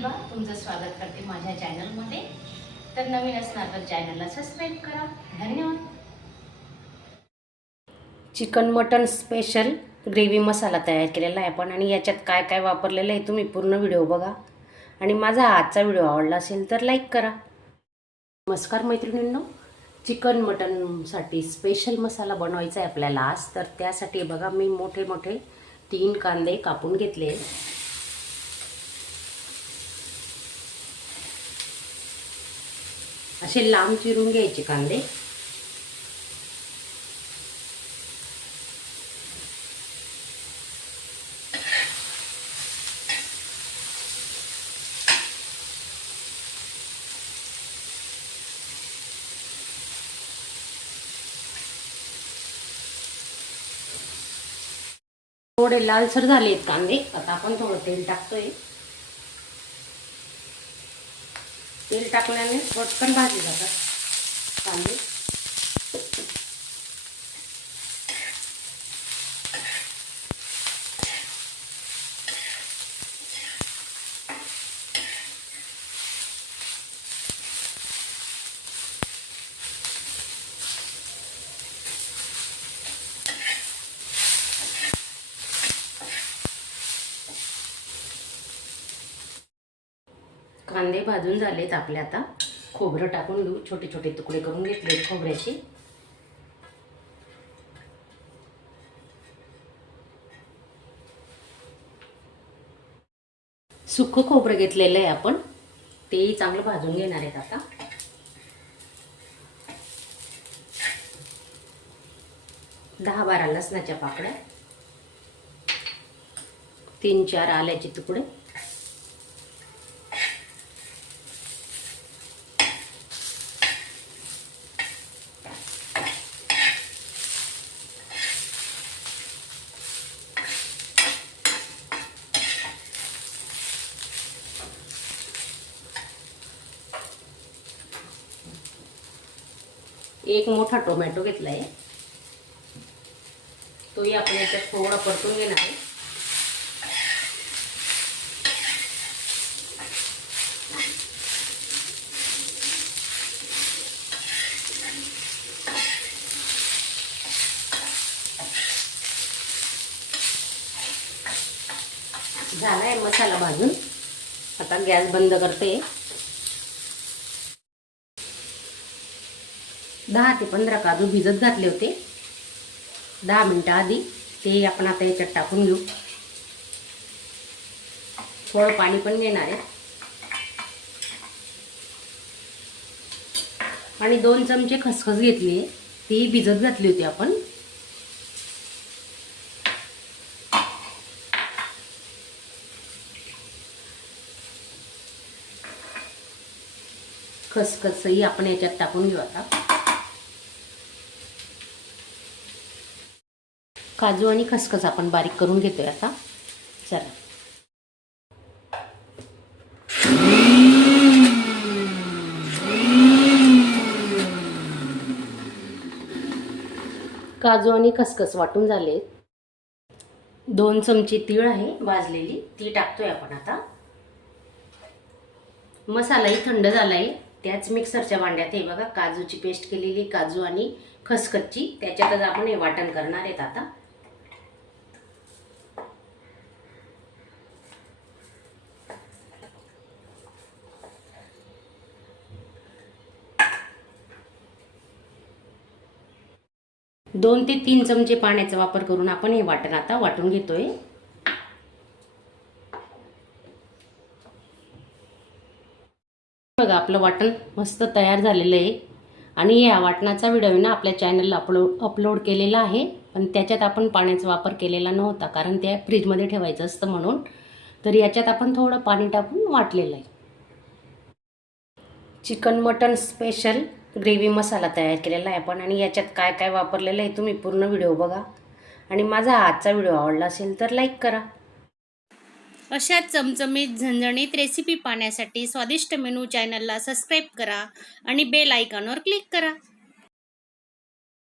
प्रतिभा तुमचं स्वागत करते माझ्या चॅनलमध्ये। तर नवीन असणार तर चॅनलला सबस्क्राइब करा। धन्यवाद। चिकन मटन स्पेशल ग्रेव्ही मसाला तयार केलेला आहे आपण, आणि याच्यात काय काय वापरलेलं आहे तुम्ही पूर्ण व्हिडिओ बघा। आणि माझा आजचा व्हिडिओ आवडला असेल तर लाईक करा। नमस्कार मैत्रिणींनो, चिकन मटनसाठी स्पेशल मसाला बनवायचा आहे आपल्याला आज। तर त्यासाठी बघा मी मोठे मोठे 3 कांदे कापून घेतले। असे लांब चिरून घ्यायचे कांदे। थोडे लालसर झाले कांदे। आता आपण थोडं तेल टाकतोय। तेल टाकल्याने पटकन भाजले जातात कांदे। कांदे भाजून झालेत आपले। आता खोबरं टाकून घेऊ। छोटे छोटे तुकडे करून घेतले खोबऱ्याचे। सुकं खोबरं घेतलेलं आहे आपण, तेही चांगलं भाजून घेणार आहेत आता। दहा 12 लसणाच्या पाकळ्या, 3-4 आल्याचे तुकडे, एक मोठा टोमॅटो घेतलाय, तोही आपण याच्यात थोडा परतून घेणार आहे। झालाय मसाला भाजून। आता गॅस बंद करते। 10 ते 15 काजू भिजत घातले होते 10 मिनिटं आधी, ते आपण आता याच्यात टाकून घेऊ। थोडं पाणी पण घेणार आहे, आणि 2 चमचे खसखस घेतली आहे, ती भिजत घातली होती आपण। खसखसही आपण याच्यात टाकून घेऊ आता। काजू आणि खसखस आपण बारीक करून घेतोय आता। चला, काजू आणि खसखस वाटून झाले। 2 चमचे तीळ आहे भाजलेली, ती टाकतोय आपण आता। मसालाही थंड झालाय। त्याच मिक्सरच्या भांड्यात हे बघा काजूची पेस्ट केलेली, काजू आणि खसखसची, त्याच्यातच आपण हे वाटण करणार आहेत आता। दोन ते 3 चमचे पाण्याचा वापर करून आपण हे वाटण आता वाटून घेतोय। बघा आपलं वाटण मस्त तयार झालेलं आहे। आणि या वाटणाचा व्हिडिओ ना आपल्या चॅनलला अपलोड केलेला आहे, पण त्याच्यात आपण पाण्याचा वापर केलेला नव्हता, कारण त्या फ्रीजमध्ये ठेवायचं असतं म्हणून। तर याच्यात आपण थोडं पाणी टाकून वाटलेलं आहे। चिकन मटन स्पेशल ग्रेव्ही मसाला तयार केलेला आहे आपण, आणि याच्यात काय काय वापरलेलं आहे तुम्ही पूर्ण व्हिडिओ बघा। आणि माझा आजचा व्हिडिओ आवडला असेल तर लाईक करा। अशा चमचमीत झणझणीत रेसिपी पाहण्यासाठी स्वादिष्ट मेनू चॅनलला सबस्क्राईब करा आणि बेल आयकॉनवर क्लिक करा।